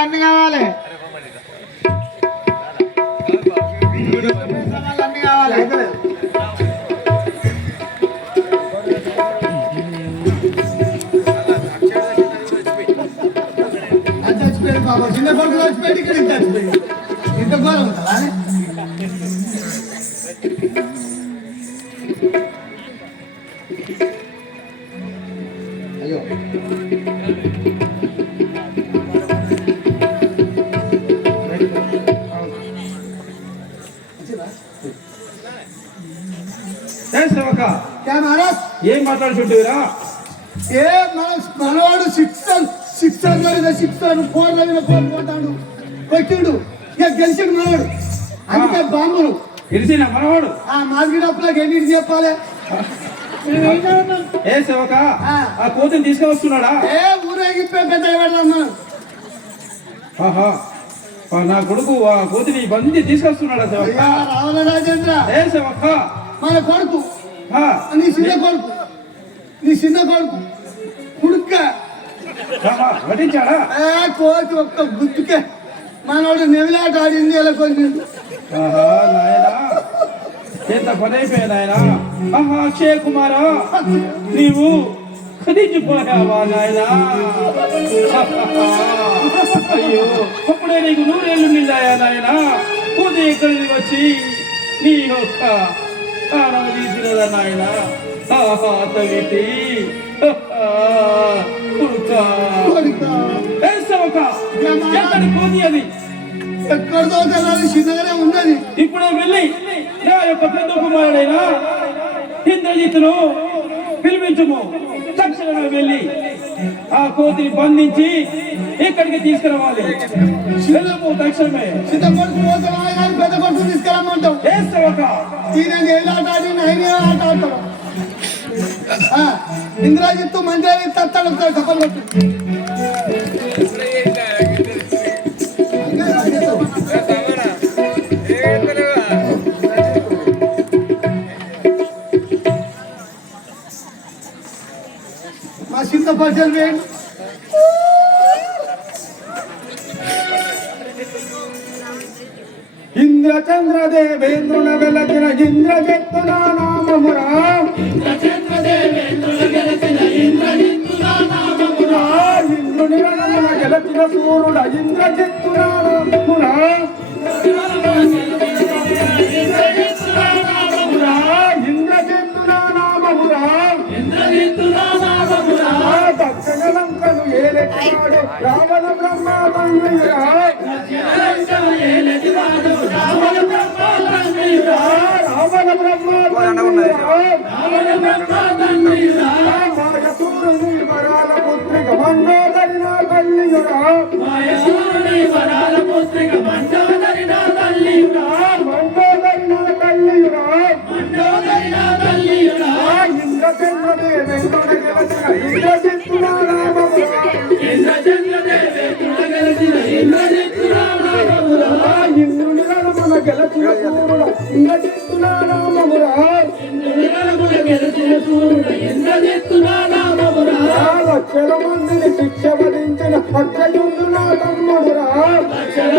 సామాన్లు అన్ని కావాలి. అన్ని కావాలి చచ్చిపోయాడు బాబా చిన్న కొడుకు చచ్చిపోయాడు ఇక్కడ ఇంత చచ్చిపోయాడు ఇంత ఘోరం అయ్యో. మహారాజ్ ఏం మాట్లాడుతుంటేరా ఏ మన మనవాడు సిక్స్ సిక్స్ మీద సిక్స్ ఫోర్ మీద ఫోర్ కొట్టాడు. కొట్టిండు. ఇక గెలిచిండు మనవాడు. అందుకే బాంబులు. గెలిచిన మనవాడు? ఆ మార్గిడప్పులకు ఎన్ని చెప్పాలి? ఏ సేవక ఆ. కోతిని తీసుకువస్తున్నాడా? ఏ ఊరేగిప్పే పెద్ద పెడదాం మనం ఆహా. నా కొడుకు ఆ కోతిని బంది తీసుకొస్తున్నాడా సేవక? రావణ రాజేంద్ర? ఏ సేవక? మన కొడుకు. నీ చిన్న కొడుకు నీ చిన్న కొడుకు కుడుక్క ఏ కోతి ఒక్క గుర్తుకే మనోడు నెవిలాట ఆడింది ఇలా కొన్ని ఎంత పని అయిపోయా నాయనా ఆహా అక్షయ్ కుమారా నీవు కదించిపోయావా నాయనా అయ్యో అప్పుడే నీకు నూరేళ్ళు నిండాయా నాయనా పూజ ఇక్కడికి వచ్చి నీ యొక్క ప్రాణం తీసినదా నాయన? ఆహా సవక ఎక్కడి కోతి అది? ఎక్కడితో తెల్లాలి చిన్నగానే ఉన్నది. ఇప్పుడే వెళ్ళి నా యొక్క పెద్ద కుమారుడైన ఇంద్రజిత్తును పిలిపించుము. తక్షణమే వెళ్ళి ఆ కోతిని బంధించి ఇక్కడికి తీసుకురావాలి. తక్షణమే. పెద్ద కొడుకు తీసుకెళ్ళమంటావు تينه نهلا تا دي نه نهلا تا ها इंदिरा जी तू मंजेली ततळ कडकन मत మా చిన్న పచ్చలు వేయండి ఇంద్రచంద్ర దేవేంద్రున వెలచిన ఇంద్రజిత్తున నామమురా? ఇంద్రుని రణమున గెలచిన సూర్యుడ ఇంద్రజిత్తున నామమురా? లంకను ఏలెత్తాడు రావణ బ్రహ్మ తండ్రిరా రావణ బ్రహ్మ తండ్రిరా మార్గతూరుని వరాల పుత్రిక మండోదరిన మండోదరిన వెంకట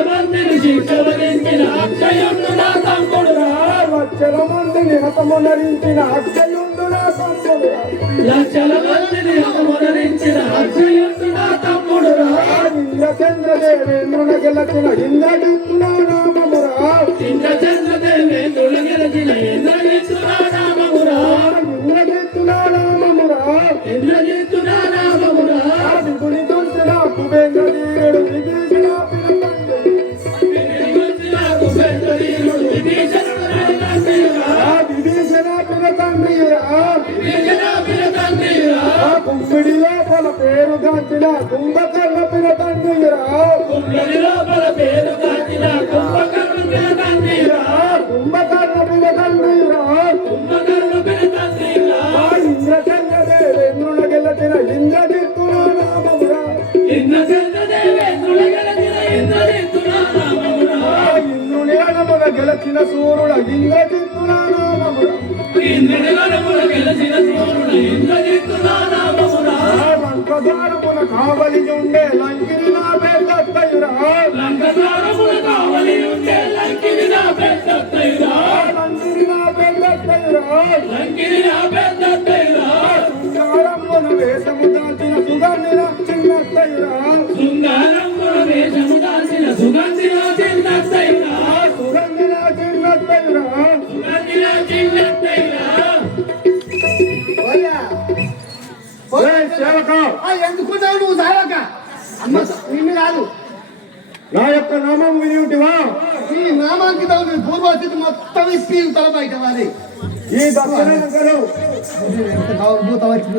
మందిని శిక్ష వధించిన అక్షయుండు నా తమ్ముడురా. లక్షల మందిని హతమునరించిన అక్షయుండు నా తమ్ముడురా. లక్షల మందిని మొదలించిన అక్షయుడు నా తమ్ముడురా. ఇంద్రచంద్ర దేవేంద్రున గెలచిన ఇంద్రజిత్తున నామమురా ఇంద్రచంద్రదేవేంద్రుల కుమ్మిడి లోపల పేరు గాంచిన కుంభకర్ణ పినతండ్రిరా. కుమ్మడి గెలచిన సూర్యుడు ఇంద్రజిత్తునా నామమురా గెలచిన సూర్యుడు ఇంద్రజిత్తునా నామమురా లంకదారమున కావలి ఉండే లంకిని నా పెద్దత్తయురా లంకదారమున కావలి ఉండే వేషము దాచిన సుగంధిన చిన్నత్తయురా శృంగారమున వేష కాదు. నా యొక్క నామం విని ఉంటివా? ఈ నామాంకితం నీ పూర్వస్థితి మొత్తం ఇప్పి తల బయట వారి ఈ దక్షిణ